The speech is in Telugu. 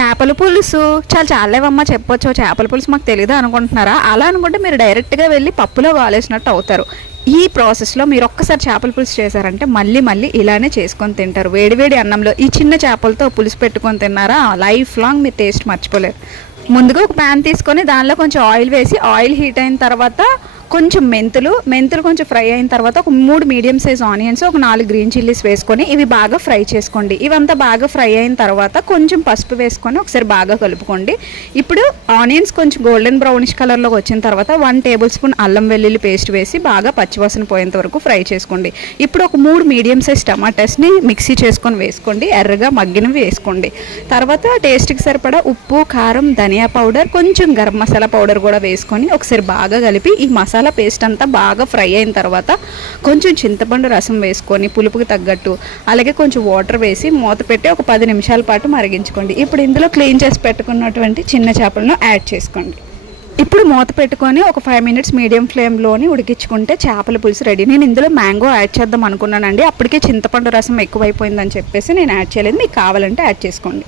చేపల పులుసు చాలేవమ్మ చెప్పొచ్చు, చేపల పులుసు మాకు తెలీదు అనుకుంటున్నారా? అలా అనుకుంటే మీరు డైరెక్ట్గా వెళ్ళి పప్పులో వాలేసినట్టు అవుతారు. ఈ ప్రాసెస్లో మీరు ఒక్కసారి చేపల పులుసు చేశారంటే మళ్ళీ మళ్ళీ ఇలానే చేసుకొని తింటారు. వేడివేడి అన్నంలో ఈ చిన్న చేపలతో పులుసు పెట్టుకొని తిన్నారా, లైఫ్ లాంగ్ మీరు టేస్ట్ మర్చిపోలేరు. ముందుగా ఒక ప్యాన్ తీసుకొని దానిలో కొంచెం ఆయిల్ వేసి, ఆయిల్ హీట్ అయిన తర్వాత కొంచెం మెంతులు కొంచెం ఫ్రై అయిన తర్వాత ఒక 3 మీడియం సైజ్ ఆనియన్స్, ఒక 4 గ్రీన్ చిల్లీస్ వేసుకొని ఇవి బాగా ఫ్రై చేసుకోండి. ఇవంతా బాగా ఫ్రై అయిన తర్వాత కొంచెం పసుపు వేసుకొని ఒకసారి బాగా కలుపుకోండి. ఇప్పుడు ఆనియన్స్ కొంచెం గోల్డెన్ బ్రౌనిష్ కలర్లోకి వచ్చిన తర్వాత 1 టేబుల్ స్పూన్ అల్లం వెల్లుల్లి పేస్ట్ వేసి బాగా పచ్చివాసన పోయేంత వరకు ఫ్రై చేసుకోండి. ఇప్పుడు ఒక 3 మీడియం సైజ్ టమాటాస్ని మిక్సీ చేసుకొని వేసుకోండి, ఎర్రగా మగ్గినవి వేసుకోండి. తర్వాత టేస్ట్కి సరిపడా ఉప్పు, కారం, ధనియా పౌడర్, కొంచెం గరం మసాలా పౌడర్ కూడా వేసుకొని ఒకసారి బాగా కలిపి ఈ మసాలా పేస్ట్ అంతా బాగా ఫ్రై అయిన తర్వాత కొంచెం చింతపండు రసం వేసుకొని పులుపుకి తగ్గట్టు, అలాగే కొంచెం వాటర్ వేసి మూత పెట్టి ఒక 10 నిమిషాల పాటు మరిగించుకోండి. ఇప్పుడు ఇందులో క్లీన్ చేసి పెట్టుకున్నటువంటి చిన్న చేపలను యాడ్ చేసుకోండి. ఇప్పుడు మూత పెట్టుకొని ఒక 5 మినిట్స్ మీడియం ఫ్లేమ్లోని ఉడికించుకుంటే చేపల పులుసు రెడీ. నేను ఇందులో మ్యాంగో యాడ్ చేద్దాం అనుకున్నానండి, అప్పటికే చింతపండు రసం ఎక్కువైపోయిందని చెప్పేసి నేను యాడ్ చేయలేదు. మీకు కావాలంటే యాడ్ చేసుకోండి.